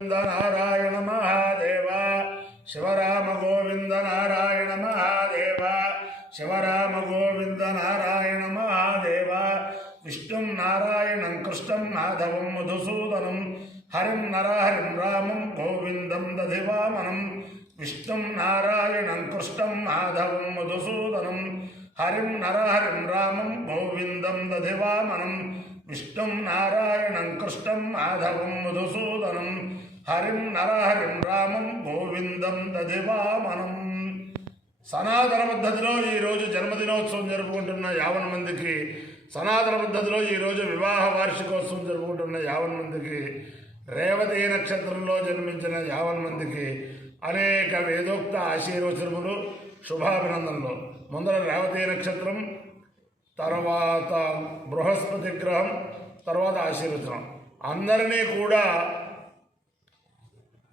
नारायण महादेव शिवराम गोविंद नारायण महादेव शिवराम गोविंद नारायण महादेव विष्णुं नारायणं कृष्णं माधवं मधुसूदनं हरिं नरहरिं रामं गोविंदं दधिवामनं विष्णुं नारायणं कृष्णं माधवं मधुसूदनं हरिं नरहरिं रामं गोविंदं दधिवामनं विष्णुं नारायणं कृष्णं माधवं मधुसूदनं हरिं नरहरिं रामं गोविंदं दधिवामनं। సనాతన పద్ధతిలో ఈరోజు జన్మదినోత్సవం జరుపుకుంటున్న 50 మందికి, సనాతన పద్ధతిలో ఈరోజు వివాహ వార్షికోత్సవం జరుపుకుంటున్న 50 మందికి, రేవతి నక్షత్రంలో జన్మించిన 50 మందికి అనేక వేదోక్త ఆశీర్వచనములు, శుభాభినందనలు. ముందర రేవతి నక్షత్రం, తర్వాత బృహస్పతి గ్రహం, తర్వాత ఆశీర్వచనం. అందరినీ కూడా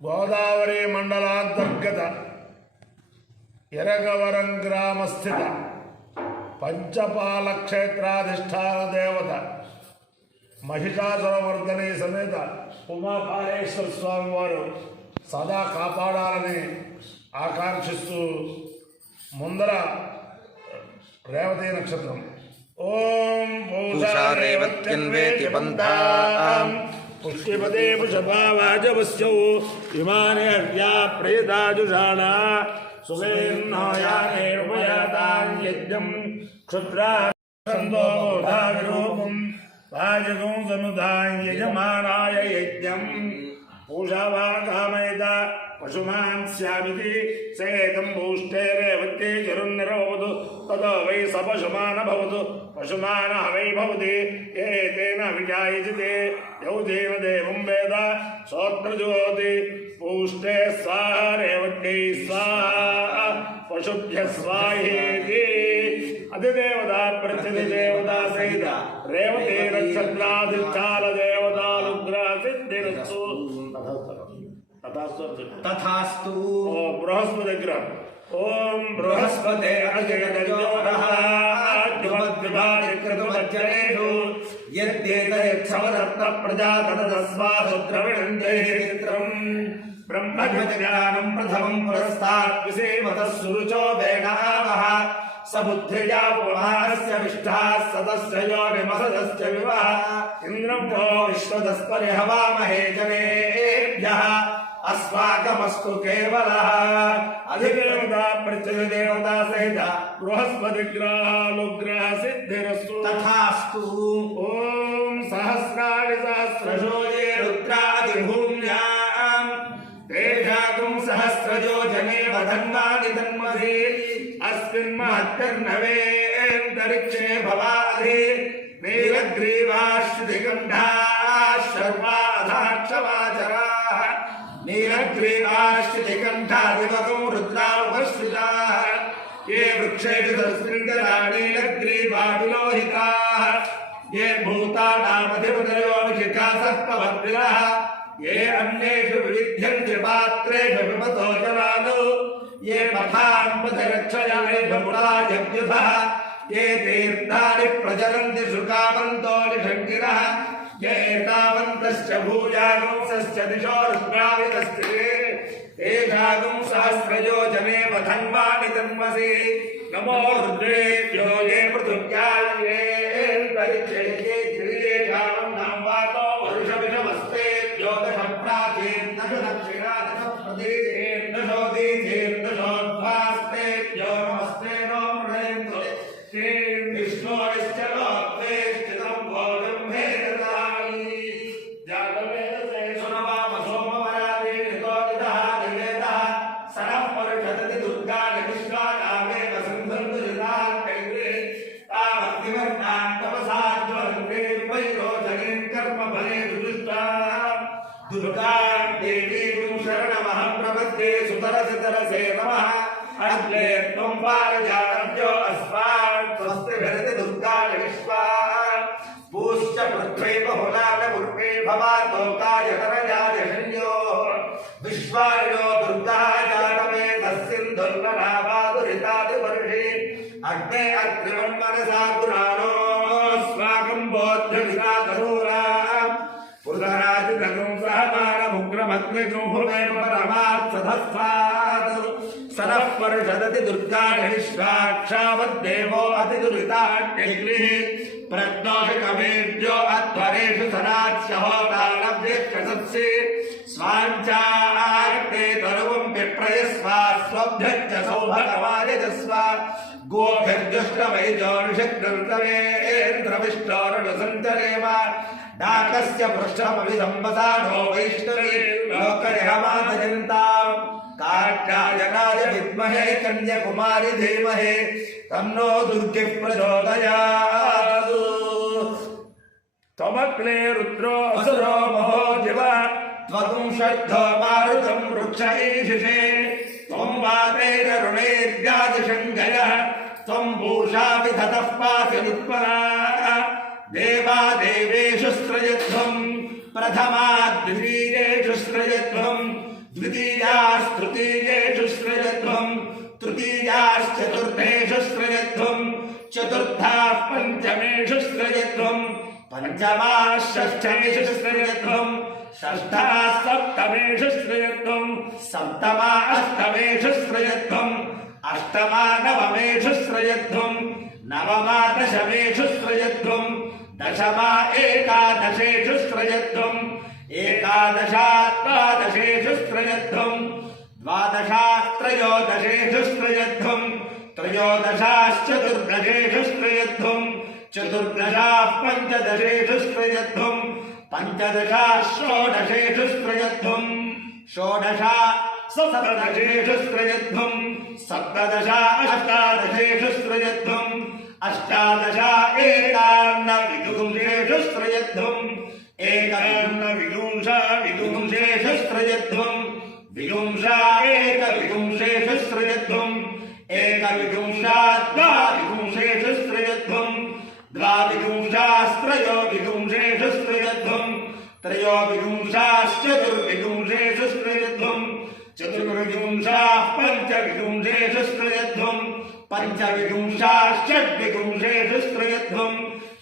గోదావరి మండలాంతర్గత ఎరగవరం గ్రామస్థిత పంచపాల క్షేత్రాధిష్టాన దేవత మహిషాసురవర్ధని సమేత ఉమాపాలేశ్వర స్వామి వారు సదా కాపాడాలని ఆకాంక్షిస్తూ ముందర రేవతి నక్షత్రం. ఓం పుష్టిపదే పుషభావాజవస్యౌ విమానే ప్రేతాజుషాణ సువేర్ణయానేర్వయాతాన్యజ్ఞం క్షుద్రాందోధావిరూపం రాజగం సనుధాన్యజమానాయ యజ్ఞం పూషావాకామయత పశుమాన్ స్యామితి సేతం భూష్టే రేవత్యే చరున్నిరవతు తదో వై స పశుమాన భవతు పశుమాన వై భవతి ఏతేన విజాయతే యౌ దేవదేవం వేద సోత్రజ్యోతి పూష్టే స్వాహ రేవత్యై స్వాహ పశుభ్య స్వాహేతి. అధిదేవత ప్రత్యధిదేవత సహిత రేవతి నక్షత్రాధిష్టాన దేవతానుగ్రహ సిద్ధిరస్తు. తథాస్తు. బృహస్పతి గ్రహం. ఓం బృహస్పతే అర్జయనజోరహాద్యుమద్విభాజకృతుమజ్జనేషు యద్యేతయక్షమదత్త ప్రజాతదస్వాహుద్రవిణంజయచిత్రం బ్రహ్మజ్ఞానం ప్రథమం పురస్తాత్ విసేమతః సురుచో వేణావః సబుద్ధ్యజా పుమాస్య విష్ఠాః సదస్యయో విమసదస్య వివః ఇంద్రం వో విశ్వదస్పరి హవామహే జనేభ్యః अस्वाकमस्तु केवलः. अधिदेवता प्रत्यधिदेवता सहित बृहस्पति ग्रहानुग्रह सिद्धिरस्तु. तथास्तु. ओम सहस्राणि सहस्रशो ये रुद्रादिभूम्यां तेजागुं सहस्रजो जने वधन्वानि तन्मसि अस्मिन् महत्कर्णवेऽन्तरिक्षे भवाधि नीलग्रीवाश्रुतिकण्ठाः शर्वाधाक्षवाचराः नीलग्रीवाश्रुतिकण्ठादिवकं रुद्रावश्रिताः ये वृक्षेषु तस्मिन्दराणीलग्रीवा विलोहिताः ये भूतानामधिपतयो शिखासत्पवर्तिनः ये अन्येषु विविध्यन्ति पात्रेषु विपतो जनादो ये पथान्पथरक्षयाभ्युतः ये तीर्थानि प्रचलन्ति शुकावन्तो निषङ्गिरः ये एतावन्तश्च भूयागुंसश्च दिशो रुद्रावितस्ते तेषागुं सहस्रयो जने वधन्वानि तन्मसि नमो रुद्रेभ्यो ये पृथिव्यायेऽन्तरिक्षे ये गिरिजेषां नाम्वातो वर्षविषमस्तेभ्यो दश प्राचीर्दश दक्षिणा दश प्रदेशेर्दशो दीर्घोर्ध्वास्तेभ्यो नमस्ते नो मृणेन्दु ते विष्णोश्च लोक्वेश्चितं भोजं भेदतानि जातवेदसे सुनवाम सोमवरादे नितोदितः निवेदः सरः परिषदति दुर्गाणि विश्वानामेव सन्धन्तु जनार्कैरे तावद्विवर्णान् तपसा ज्वलन्ते वैरोचनीं कर्मफलेषु दुष्टाः दुर्गां देवीं शरणमहं प्रपद्ये सुतरसे नमः अग्ने त्वं पारजातभ्यो अस्मान् स्वस्तिभिरति दुर्गाणि विश्वा पूश्च पृथ्वी बहुलान उर्वे भवातोकाय करजाजशन्यो विश्वायो दुर्गा जातमे तस्सिन्धुर्नरावादुरितादिवर्षि अग्ने अग्निवन्मनसा गुणानो स्वागं बोध्यविदातरूरा पुरराज परमग्निगुहुमेव परमात्सधस्वात् सरः परिषदति दुर्गाणि विश्वाक्षावद्देवो अतिदुरिताग्निः प्रज्ञोषकमेभ्यो अध्वरेषु सनात्स्यहोतालभ्यक्षसत्सि स्वाञ्चार्ते तरुवं विप्रयस्वा स्वभ्यश्च सौभगमायजस्व गोभिर्जुष्टवैजोनिषक्तवेन्द्रविष्टोरुणसञ्चरेम डाकस्य पृष्ठमभिसम्पसानो वैष्णवे लोकर्यमातजन्ताम् कात्यायनाय विद्महे कन्याकुमारी धीमहि तन्नो दुर्गिः प्रचोदयात् त्वमग्ने रुद्रो असुरो महो दिव त्वदुंशद्धो मारुतं वृक्ष ईशिषे त्वं वातेररुणैर्व्याजशङ्कयः त्वं पूषा विधतः पासि उत्पला देवा देवेषु स्त्रयध्वं प्रथमा द्वितीयेषु स्त्रयध्वं द्वितीयास्तृतीयेषु स्त्रयध्वं तृतीयाश्चतुर्थेषु स्त्रयध्वं चतुर्थाः पञ्चमेषु स्त्रयध्वं पञ्चमाः षष्ठेषु स्त्रयध्वं षष्ठाः सप्तमेषु स्त्रयध्वं सप्तमा अष्टमेषु स्त्रयध्वं अष्टमा नवमेषु स्त्रयध्वं नवमा दशमेषु स्त्रयध्वं दशमा एकादशेषु स्त्रयध्वं एकादशा द्वादशेषु स्त्रयध्वं द्वादशा त्रयोदशेषु स्त्रयध्वं त्रयोदशाश्चतुर्दशेषु स्त्रयध्वं चतुर्दशाः पञ्चदशेषु स्त्रयध्वं पञ्चदशा षोडशेषु स्त्रयध्वं षोडशा सप्तदशेषु स्त्रयध्वं सप्तदशा अष्टादशेषु स्त्रयध्वं अष्टादशा एकान्नविंशेषु स्त्रयध्वं एकान्नविंशेषु स्त्रयध्वं विंशा एकविंशेषु स्त्रयध्वं एकविंशा द्वाविंशेषु स्त्रयध्वं द्वाविंशास्त्रयोविंशेषु स्त्रयध्वं त्रयोविंशाश्चतुर्विंशेषु स्त्रयध्वं चतुर्विंशाः पञ्चविंशेषु स्त्रयध्वं पञ्चविंशाश्चड्विंशेषु स्त्रयध्वं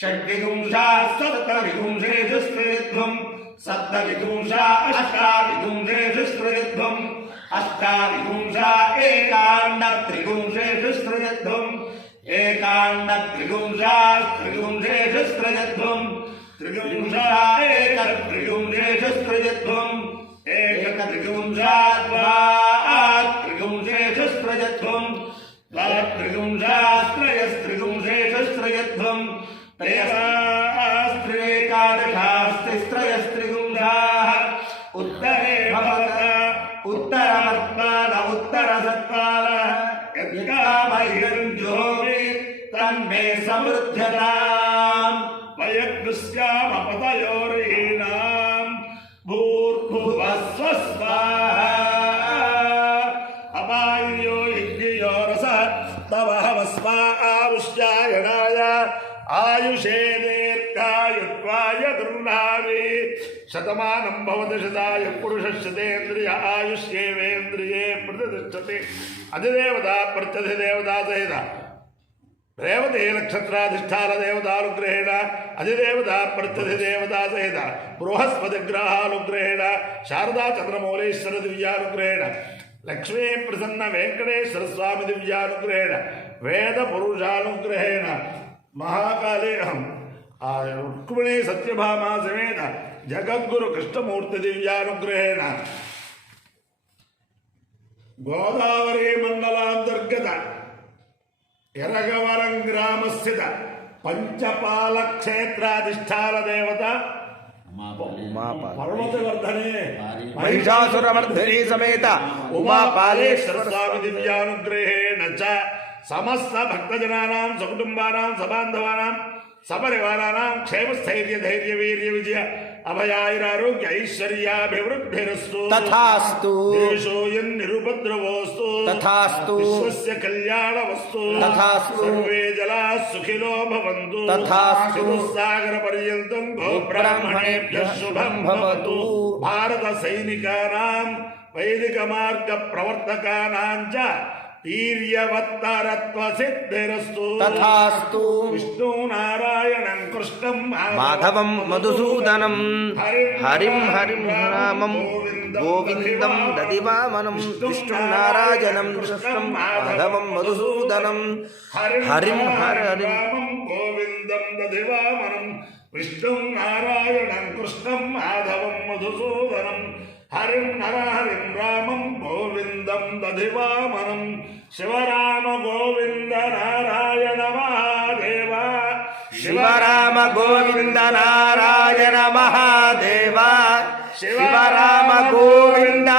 षड्विंशाः सप्तविंशेषु स्त्रयध्वं सप्तविंशा अष्टाविंशेषु स्त्रयध्वं अष्टाविंशा एकान्नत्रिंशेषु स्त्रयध्वं एकान्नत्रिंशास्त्रिंशेषु स्त्रयध्वं त्रिंशा एकत्रिंशेषु स्त्रयध्वं एकत्रिंशा द्वात्रिंशेषु स्त्रयध्वं द्वात्रिंशास्त्रयस्त्रिंशेषु स्त्रयध्वं त्रयस्त्रेकादशास्तिस्त्रयस्त्रिंशाः उत्तरे भवत उत्तरमत्पाल उत्तरसत्पाल यज्ञामहिरञ्जोरि तन्मे समृद्ध्यताम् वयग्स्यामपतयोरीणां भूर्भुवस्वः स्वाहा अपायो यज्ञयो रसः तव हवस्मा आयुष्यायणाय आयुषे दीर्घायुत्वाय गृह्णामि शतमानं भवति शताय पुरुषस्यतेन्द्रिय आयुष्येवेन्द्रिये प्रतिष्ठते अधिदेवता प्रत्यधिदेवता सहित रेवती नक्षत्राधिष्ठान देवतानुग्रहेण अधिदेवता प्रत्यधिदेवता सहित बृहस्पतिग्रहानुग्रहेण शारदा चंद्रमौलेश्वर दिव्यानुग्रहेण लक्ष्मी प्रसन्न वेंकटेश्वर स्वामी दिव्यानुग्रहेण वेद पुरुषानुग्रहेण महाकाले रुक्मिणी सत्यभामा समेत जगद्गुरु कृष्णमूर्ति दिव्यानुग्रहेण गोदावरी मंडलांतर्गत यरगवरं ग्राम स्थित पंचपाल क्षेत्राधिष्ठान देवता पर्वतवर्धने महिषासुरमर्दिनी समेत उमापालेश्वर स्वामी दिव्यानुग्रहेण च समस्त भक्तजनानां सकुटुंबानां सबान्धवानां सपरिवाराणां क्षेमस्थैर्य धैर्य वीर्य विजय अभयायुरारोग्य ऐश्वर्याभिवृद्धिरस्तु तथास्तु देशोऽयं निरुपद्रवोऽस्तु तथास्तु विश्वस्य कल्याणमस्तु तथास्तु सर्वे जनाः सुखिनो भवन्तु तथास्तु चतुस्सागरपर्यन्तं गोब्राह्मणेभ्यः शुभं भवतु भारत सैनिकानां वैदिक मार्ग प्रवर्तकानां च వీర్యవత్తరత్వ సిద్ధిరస్తు తథాస్తు విష్ణు నారాయణం కృష్ణం మాధవం మధుసూదనం హరిం హరిం రామం గోవిందం దదివామనం విష్ణు నారాయణం కృష్ణం మాధవం మధుసూదనం హరిం హరిం గోవిందం దదివామనం విష్ణు నారాయణం కృష్ణం మాధవం మధుసూదనం హరిం హరిం రామం గోవిందం దధివామనం శివరామ గోవింద నారాయణ మహాదేవ శివరామ గోవింద నారాయణ మహాదేవ శివరామ గోవింద